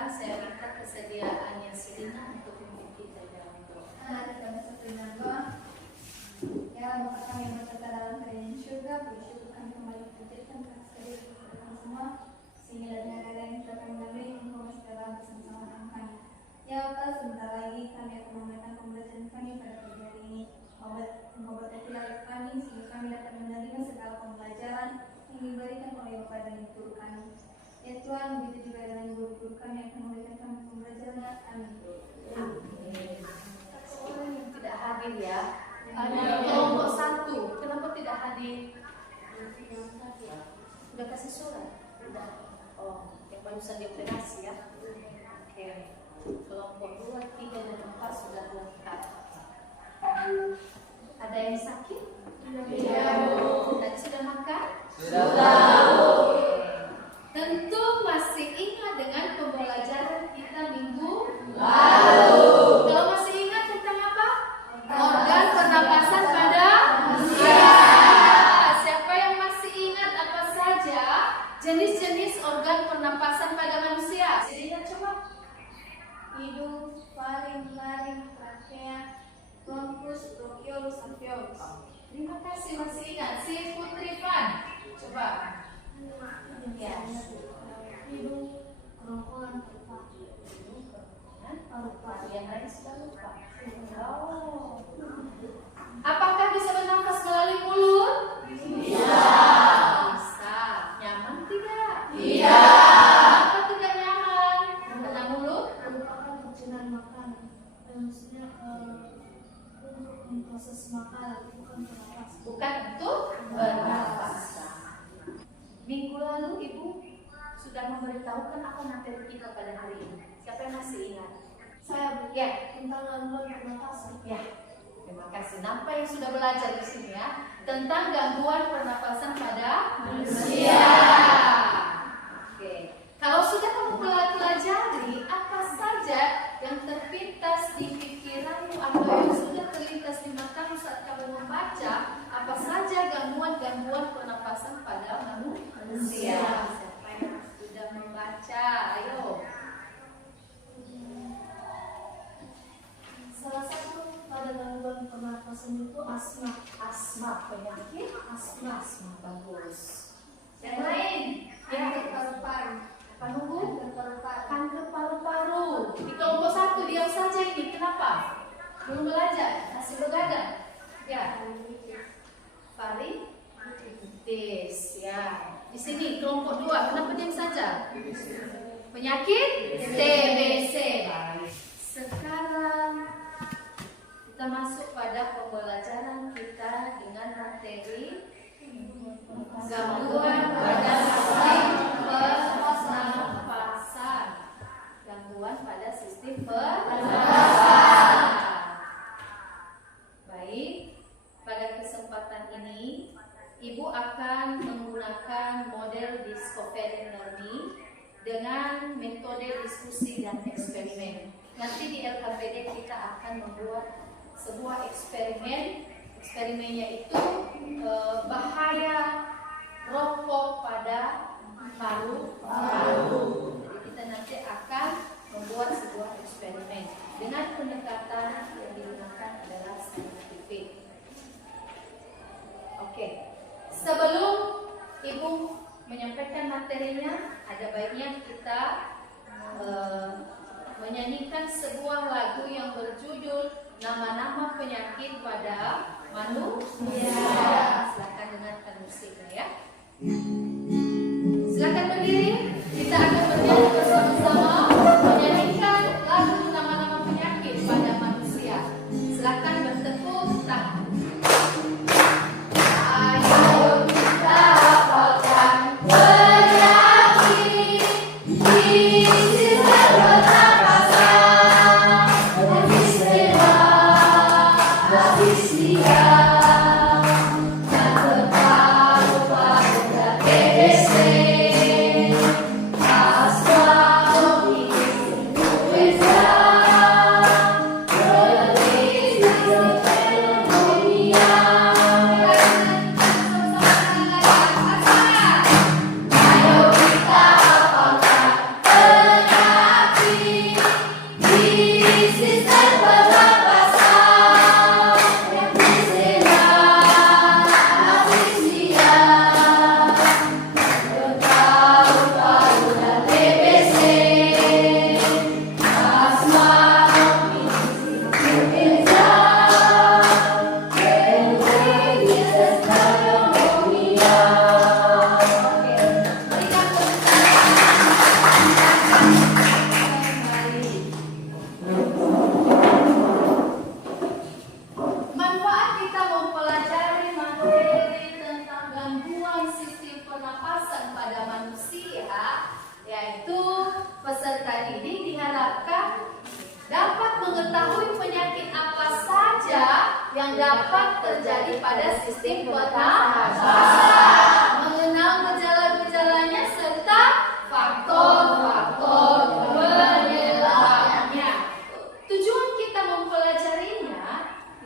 sekarang saya minta kesediaannya Selina untuk memimpin kita dalam doa. Kita bersatu dengan doa. Ya Bapa kami yang berserta dalam kerajaan surga, bersyukur kami kembali menjadikan kasih kepada kami semua, sehingga dengan ada yang telah kami lalui, Engkau masih dalam bersama-sama dengan kami. Ya Bapa, sebentar lagi kami akan memulaikan pembelajaran kami pada pagi hari ini. Engkau berkati lalui kami, sehingga kami dapat menerima segala pembelajaran yang diberikan oleh Bapa dan Guru kami. Ya Tuhan, begitu juga dengan guru-guru kami yang akan memberikan kami pembelajaran. Amin. Orang yang tidak hadir ya, ada kelompok 1, kenapa tidak hadir? Sudah kasih surat? Sudah. Oh, yang barusan dioperasi ya. Oke. Kelompok 2, 3, dan 4 sudah lengkap. Ada yang sakit? Iya, Bu. Dan sudah makan? Sudah, Bu. Tentu masih ingat dengan pembelajaran kita minggu lalu. Kalau masih ingat tentang apa? Organ pernapasan pada manusia. Siapa yang masih ingat apa saja jenis-jenis organ pernapasan pada manusia? Jadi coba. Hidung, faring, trakea, bronkus, bronkiolus, alveolus. Terima kasih masih ingat. Si Putri Fan. Coba. Ya. Hidung, kerongkongan, paru-paru. Yang lain sudah lupa. Oh. Apakah bisa bernafas melalui mulut? Bisa. Bisa. Nyaman tidak? Tidak. Apa tidak nyaman? Karena mulut Merupakan pencernaan makanan. Maksudnya untuk memproses makanan, bukan pernapasan. bukan untuk bernafas. Minggu lalu Ibu sudah memberitahukan apa materi kita pada hari ini. Siapa yang masih ingat? Saya Ya. tentang gangguan pernapasan. Ya. Terima kasih. Nampak yang sudah belajar di sini ya tentang gangguan pernapasan pada manusia. Oke. Kalau sudah kamu pelajari apa saja yang terpintas di pikiranmu atau yang sudah terlintas di matamu saat kamu membaca apa saja gangguan-gangguan pernapasan pada manusia. Siapa yang sudah membaca? Ayo. Salah satu pada gangguan pernapasan itu asma. Asma, penyakit Asma. bagus. Yang lain? Kanker paru-paru. Apa nunggu? Kanker paru-paru. Kanker paru-paru. Di kelompok 1 diam saja ini. Kenapa? Belum belajar, masih begadang. Ya. Faringitis. Ya. Di sini kelompok 2. Kenapa diam saja? Penyakit TBC. Baik. Sekarang kita masuk pada pembelajaran kita dengan materi gangguan pada sistem pernapasan. Gangguan pada sistem pernapasan. Baik, pada kesempatan ini Ibu akan menggunakan model discovery learning dengan metode diskusi dan eksperimen. Nanti di LKPD kita akan membuat sebuah eksperimen. Eksperimennya itu bahaya rokok pada paru-paru. Jadi kita nanti akan membuat sebuah eksperimen dengan pendekatan yang digunakan adalah saintifik. Oke, sebelum Ibu menyampaikan materinya, ada baiknya kita menyanyikan sebuah lagu yang berjudul Nama-nama Penyakit pada Manusia. Silakan dengarkan musiknya ya. Silakan berdiri. Kita akan bernyanyi bersama-sama menyanyikan lagu Nama-nama Penyakit pada Manusia. Silakan bertepuk tangan. Ayo kita hafalkan penyakit di sistem pernapasan. Emfisema, asfixia, kanker paru-paru dan TBC, asma, yang dapat terjadi pada sistem pernapasan. Mengenal gejala-gejalanya serta faktor-faktor penyebabnya. Tujuan kita mempelajarinya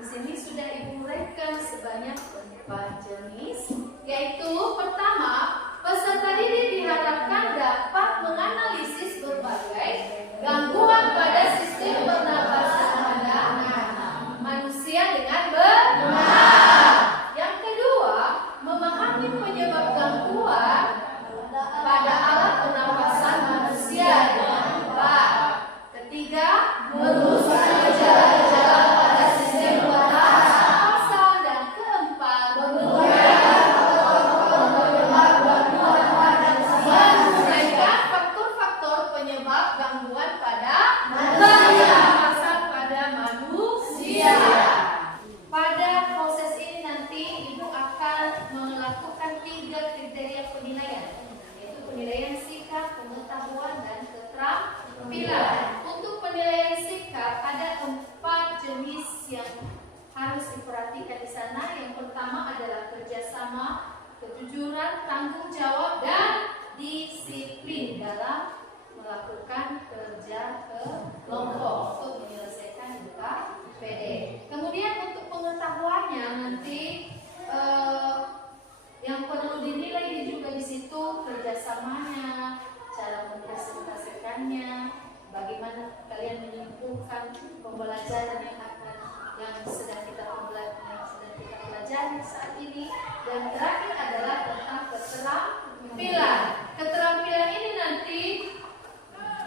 di sini sudah Ibu uraikan sebanyak 4 jenis, yaitu pertama, peserta didik diharapkan dapat menganalisis berbagai gangguan pada sistem pernapasan pada manusia dengan benar. Yang kedua, memahami penyebab gangguan pada alat pernapasan manusia dengan tepat. Ketiga, menelusuri gejala-gejala pada sistem pernapasan. Dan keempat, menguraikan faktor-faktor penyebab gangguan pada pernapasan pada manusia. Pada proses ini nanti Ibu akan melakukan 3 kriteria penilaian, yaitu penilaian sikap, pengetahuan, dan keterampilan. Untuk penilaian sikap ada 4 jenis yang harus diperhatikan di sana. Yang pertama adalah kerjasama, kejujuran, tanggung jawab, dan disiplin dalam melakukan kerja kelompok untuk menyelesaikan UKPD. Kemudian untuk pengetahuannya nanti yang perlu dinilai juga di situ kerjasamanya, cara mempresentasikannya, bagaimana kalian menyimpulkan pembelajaran yang sedang kita pelajari saat ini. Dan terakhir adalah tentang keterampilan. Keterampilan ini nanti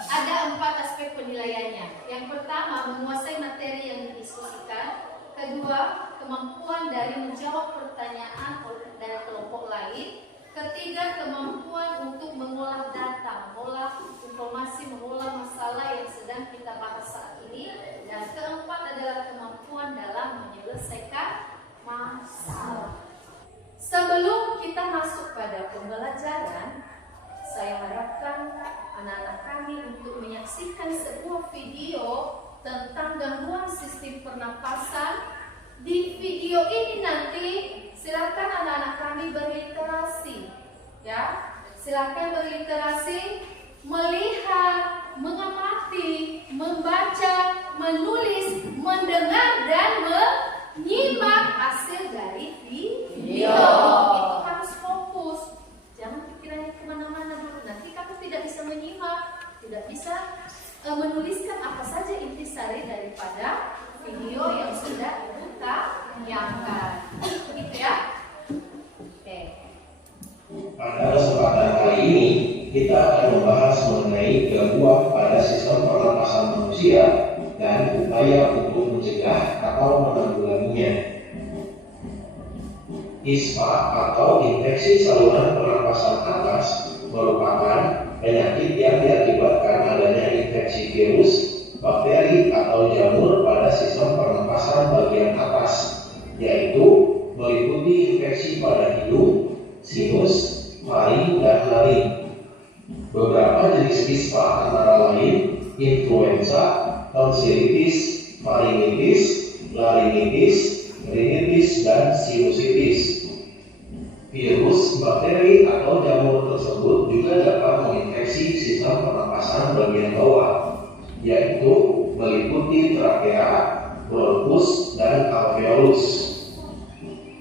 ada 4 aspek penilaiannya. Yang pertama, menguasai materi yang didiskusikan. Kedua, kemampuan dari menjawab pertanyaan dari kelompok lain. Ketiga, kemampuan untuk mengolah data, mengolah informasi, mengolah masalah yang sedang kita bahas saat ini. Dan keempat adalah kemampuan dalam menyelesaikan masalah. Sebelum kita masuk pada pembelajaran, saya harapkan anak-anak kami untuk menyaksikan sebuah video tentang gangguan sistem pernapasan. Di video ini nanti silakan anak-anak kami berliterasi, ya. Silakan berliterasi, melihat, mengamati, membaca, menulis, mendengar, dan menyimak hasil dari video. Itu harus fokus. Jangan pikirannya kemana-mana dulu. Nanti kamu tidak bisa menyimak, tidak bisa menuliskan apa saja intisari daripada video yang sudah Ibu tayangkan. Begitu ya? Oke. Pada kesempatan kali ini kita akan membahas mengenai gangguan pada sistem pernapasan manusia dan upaya untuk mencegah atau menanggulanginya. ISPA atau infeksi saluran pernapasan atas merupakan penyakit yang diakibatkan adanya infeksi virus, bakteri, atau jamur pada sistem pernapasan bagian atas, yaitu meliputi infeksi pada hidung, sinus, faring, dan laring. Beberapa jenis ISPA antara lain influenza, tonsilitis, faringitis, laringitis, rinitis, dan sinusitis. Virus, bakteri, atau jamur tersebut juga dapat menginfeksi sistem pernapasan bagian bawah, yaitu meliputi trakea, bronkus, dan alveolus.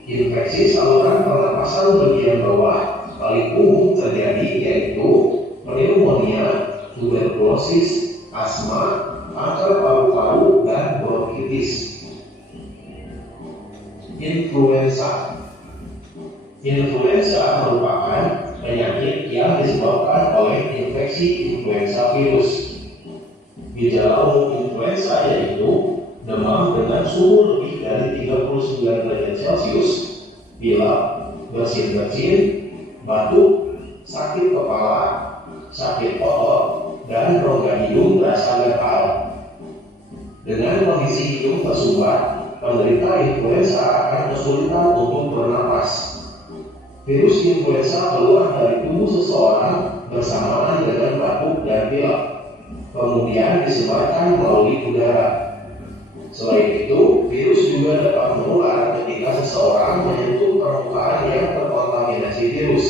Infeksi saluran pernapasan bagian bawah paling umum terjadi yaitu pneumonia, tuberkulosis, asma, kanker paru-paru, dan bronkitis. Influenza merupakan penyakit yang disebabkan oleh infeksi influenza virus. Gejala umum influenza yaitu demam dengan suhu lebih dari 39 derajat Celcius, pilek, bersin-bersin, batuk, sakit kepala, sakit otot, dan rongga hidung berasa gatal. Dengan kondisi hidung tersumbat, penderita influenza akan kesulitan untuk bernapas. Virus influenza keluar dari tubuh seseorang bersamaan dengan batuk dan pilek, kemudian disebarkan melalui udara. Selain itu, virus juga dapat menular ketika seseorang menyentuh permukaan yang terkontaminasi virus.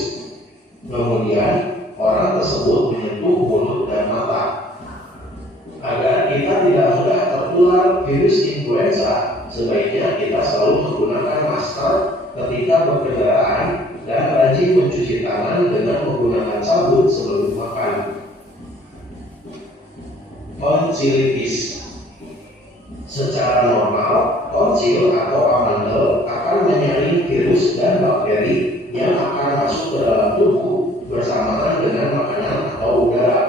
Kemudian, orang tersebut menyentuh mulut dan mata. Agar kita tidak mudah tertular virus influenza, sebaiknya kita selalu menggunakan masker ketika berkendaraan dan rajin mencuci tangan dengan menggunakan sabun sebelum makan. Tonsilitis. Secara normal, tonsil atau amandel akan menyaring virus dan bakteri yang akan masuk ke dalam tubuh bersamaan dengan makanan atau udara.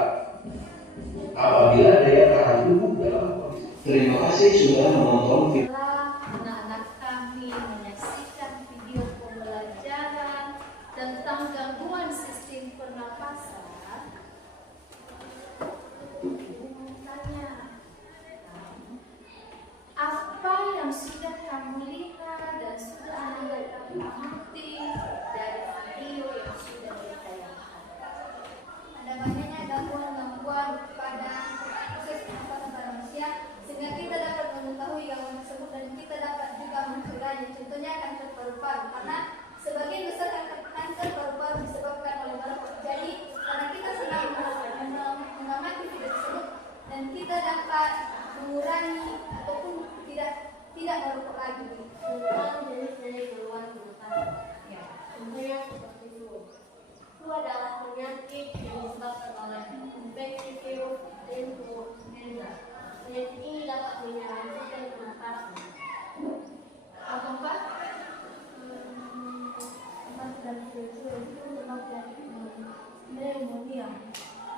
Apabila daya tahan tubuh dalam kondisi. Terima kasih sudah menonton video. Anak-anak kami menyaksikan video pembelajaran tentang gangguan sistem pernapasan. Tanya, apa yang sudah kamu lihat dan sudah kamu amati dari video yang sudah ditayangkan? Ada banyaknya gangguan-gangguan pada proses pernapasan pada manusia, sehingga kita dapat mengetahui gangguan tersebut dan kita dapat juga mencegahnya. Contohnya kanker paru-paru, karena sebagian besar kanker paru-paru disebabkan oleh merokok. Jadi karena kita sedang mengamati video tersebut dan kita dapat mengurangi ataupun tidak merokok lagi. Tentang jenis-jenis gangguan pernapasan. Ya. Contohnya seperti flu. Flu adalah penyakit yang disebabkan oleh infeksi virus influenza. Penyakit ini dapat menyerang sistem pernapasan. Apa Pak? Pneumonia.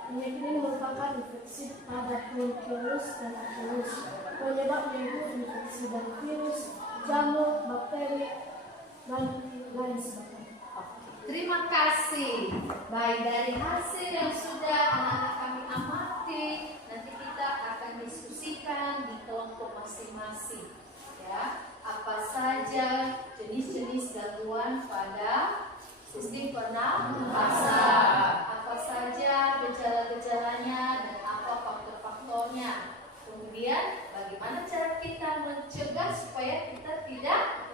Penyakit ini merupakan infeksi pada virus dan virus. Penyebabnya itu infeksi dari virus, jamur, bakteri, dan lain sebagainya. Terima kasih. Baik, dari hasil yang sudah anak-anak kami amati, nanti kita akan diskusikan di kelompok masing-masing. Ya, apa saja jenis-jenis gangguan pada sistem pernapasan, apa saja gejala-gejalanya dan apa faktor-faktornya. Kemudian bagaimana cara kita mencegah supaya kita tidak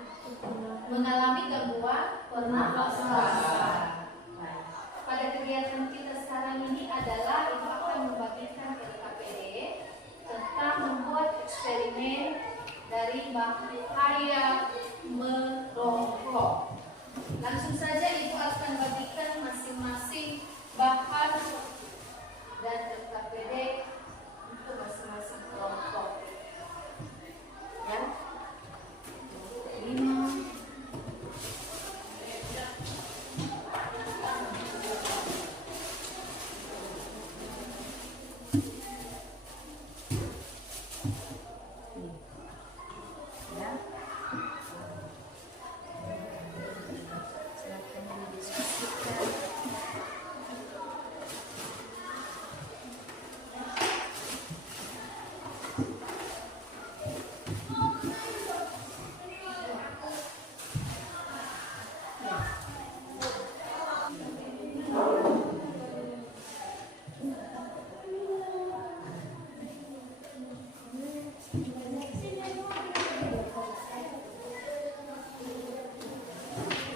mengalami gangguan pernapasan. Pada kegiatan kita sekarang ini adalah Ibu akan membagikan ke KPD tentang membuat eksperimen dari bahaya merokok. Langsung saja Ibu akan bagikan masing-masing bahan dan KPD untuk masing-masing kelompok. Ya. 5.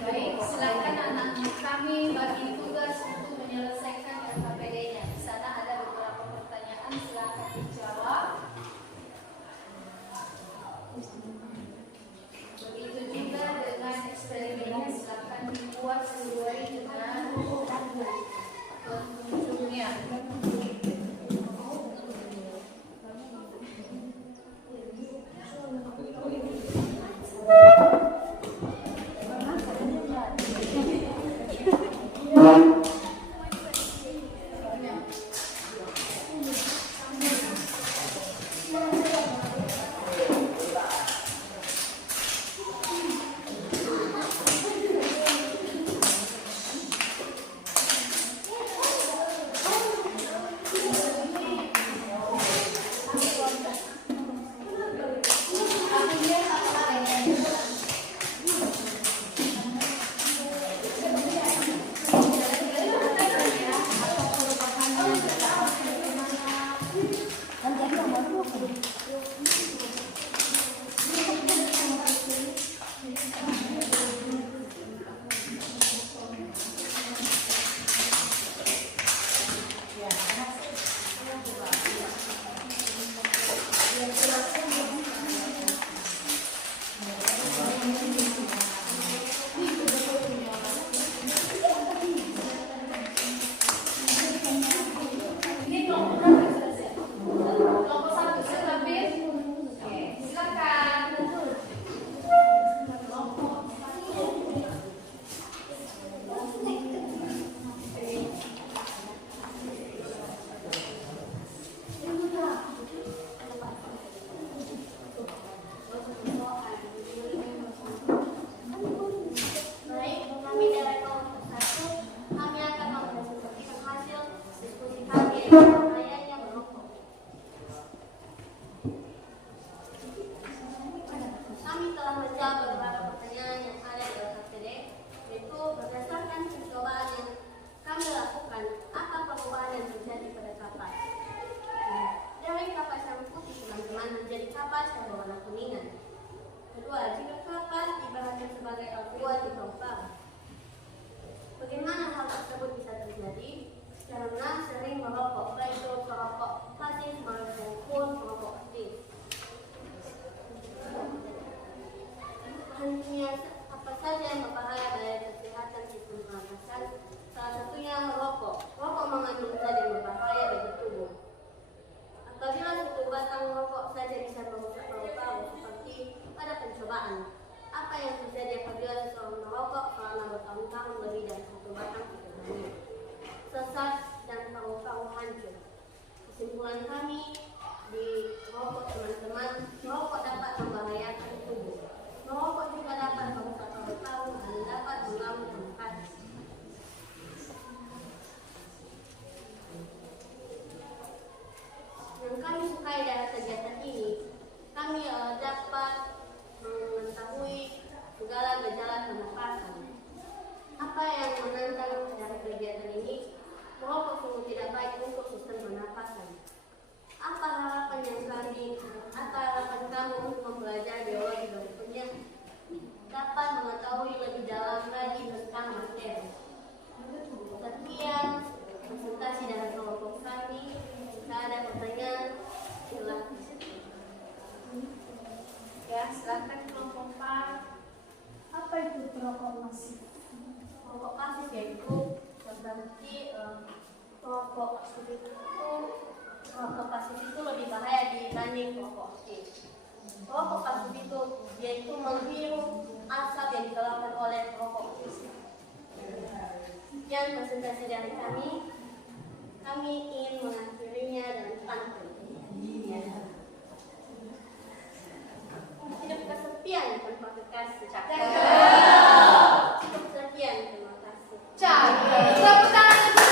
Baik, silakan anak-anak kami bagi tugas untuk menyelesaikan KPD-nya. Di sana ada beberapa pertanyaan, silakan dijawab. Begitu juga dengan eksperimennya, silakan dibuat sesuai dengan penunjuknya. batang rokok saja bisa merusak paru-paru seperti pada pencobaan. Apa yang terjadi apabila seseorang merokok selama bertahun-tahun lebih dari 1 batang sederhana? Sesat dan paru-paru hancur. Kesimpulan kami di merokok teman-teman, merokok dapat membahayakan tubuh. Merokok juga dapat merusak paru-paru dan dapat mengganggu demokrasi. Yang kami sukai dari kegiatan ini, kami dapat mengetahui segala gejala pernapasan. Apa yang menantang dari kegiatan ini? Merokok sungguh tidak baik untuk sistem pernapasan. Apa harapan kamu untuk mempelajari biologi berikutnya? Dapat mengetahui lebih dalam lagi tentang materi. Sekian presentasi dari kelompok kami. Jika ada pertanyaan, silakan. Ya, silakan kelompok 4. Apa itu perokok masif? Rokok pasif yaitu seperti rokok pasif itu lebih bahaya dibanding rokok aktif. Rokok pasif itu yaitu menghirup asap yang dikeluarkan oleh rokok aktif. Sekian presentasi dari kami. Kami ingin mengakhirinya dengan pantun. Tidak kesepian tanpa kekasih. Cukup sekian, terima kasih. Tepuk tangan untuk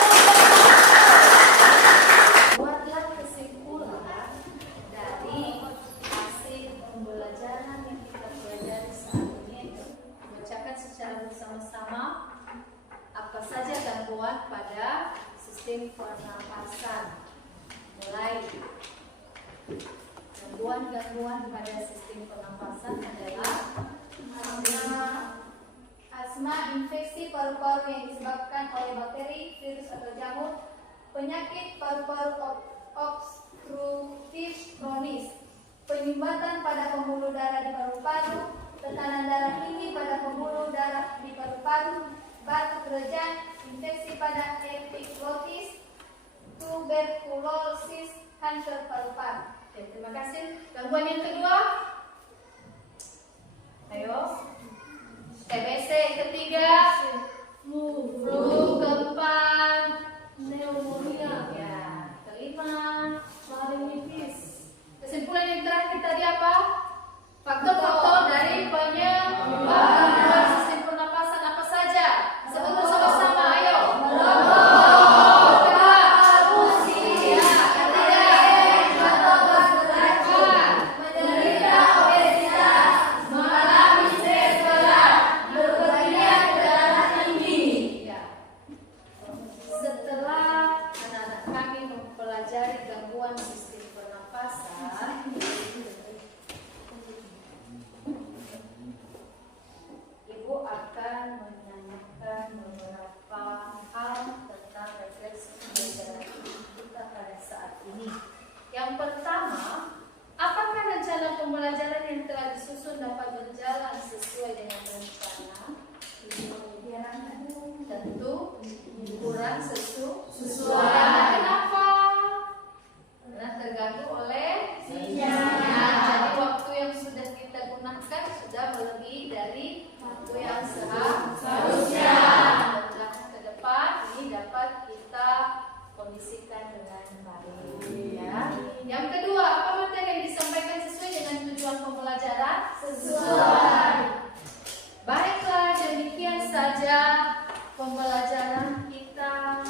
buatlah kesimpulan dari hasil pembelajaran yang kita pelajari saat ini. Bacakan secara bersama-sama apa saja gangguan pada sistem pernapasan. Mulai. Gangguan pada sistem pernapasan adalah asma, infeksi paru-paru yang disebabkan oleh bakteri, virus atau jamur, penyakit paru-paru obstruktif kronis, penyumbatan pada pembuluh darah di paru-paru, tekanan darah tinggi pada pembuluh darah di paru-paru, batuk kerejang, infeksi pada epiglotis, tuberkulosis, kanker paru-paru. Oke, terima kasih. Gangguan yang kedua? Ayo. TBC ketiga. Flu keempat. Pneumonia. Ya, kelima. Laringitis. Kesimpulan yang terakhir tadi apa? Faktor-faktor dari penyebab sistem pernapasan apa saja? Sebut bersama-sama, ayo. Setelah anak-anak kami mempelajari gangguan sistem pernapasan, Ibu akan menanyakan beberapa hal tentang refleksi pembelajaran kita pada saat ini. Yang pertama, apakah rencana pembelajaran yang telah disusun dapat berjalan sesuai dengan rencana? Tentu kurang sesuai. Kenapa? Karena terganggu oleh sinyal. Jadi waktu yang sudah kita gunakan sudah melebihi dari waktu yang seharusnya. Mudah-mudahan ke depan ini dapat kita kondisikan dengan baik. Ya. Yang kedua, apa materi yang disampaikan sesuai dengan tujuan pembelajaran? Sesuai. Baiklah, demikian saja pembelajaran kita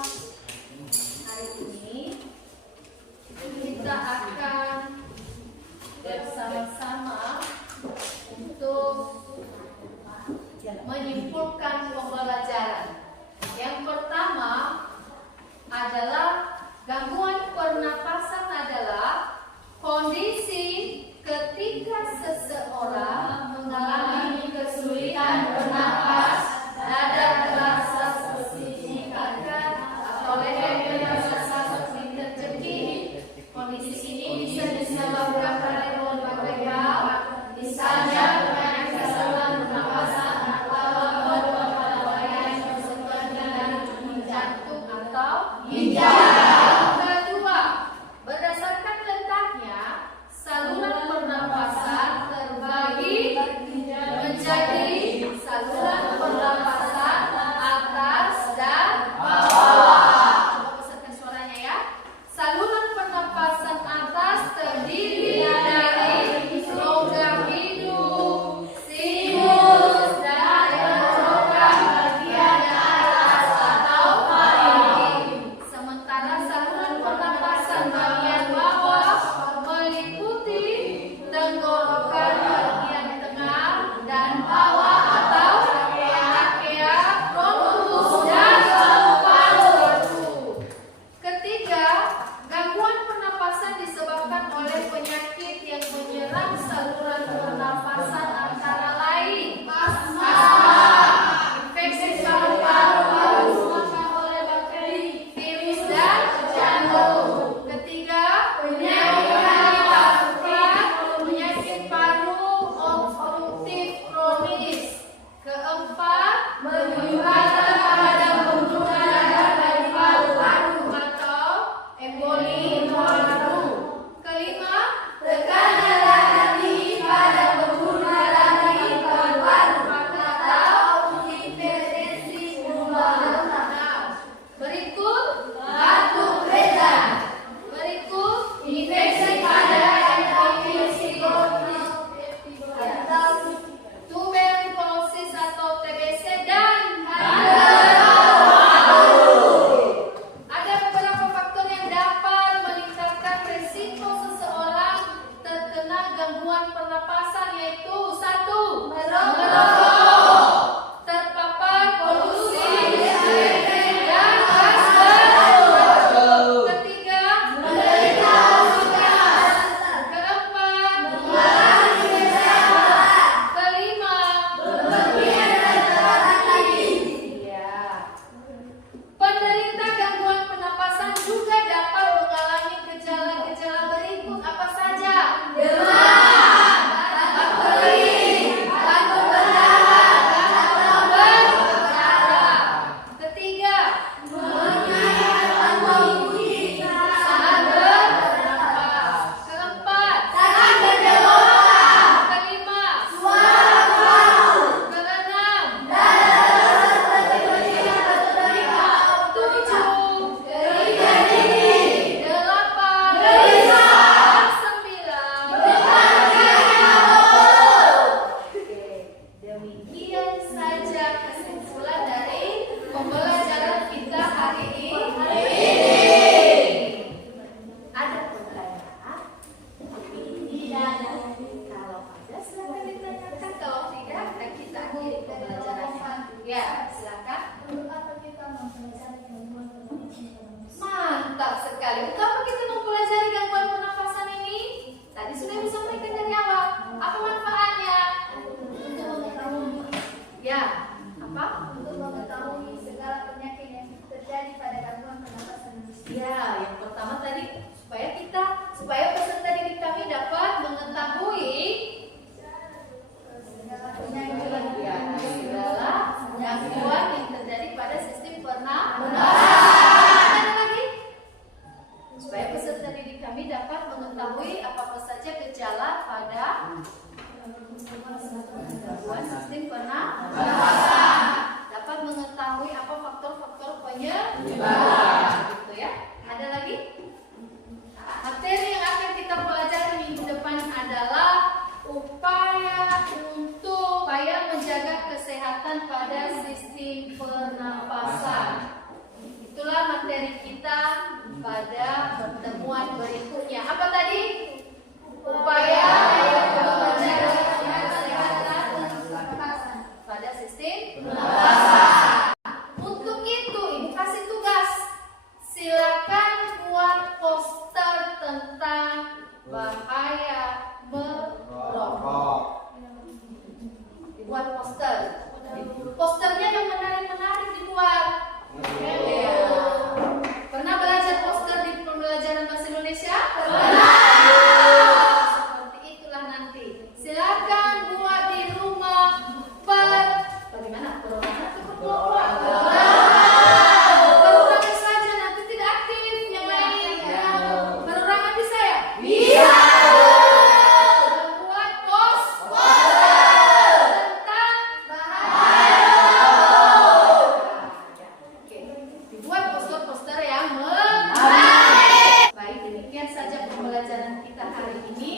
kita hari ini.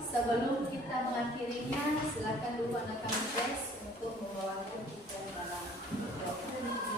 Sebelum kita mengakhirinya, silakan dulu anak kami tes untuk membawakan kita dalam doa.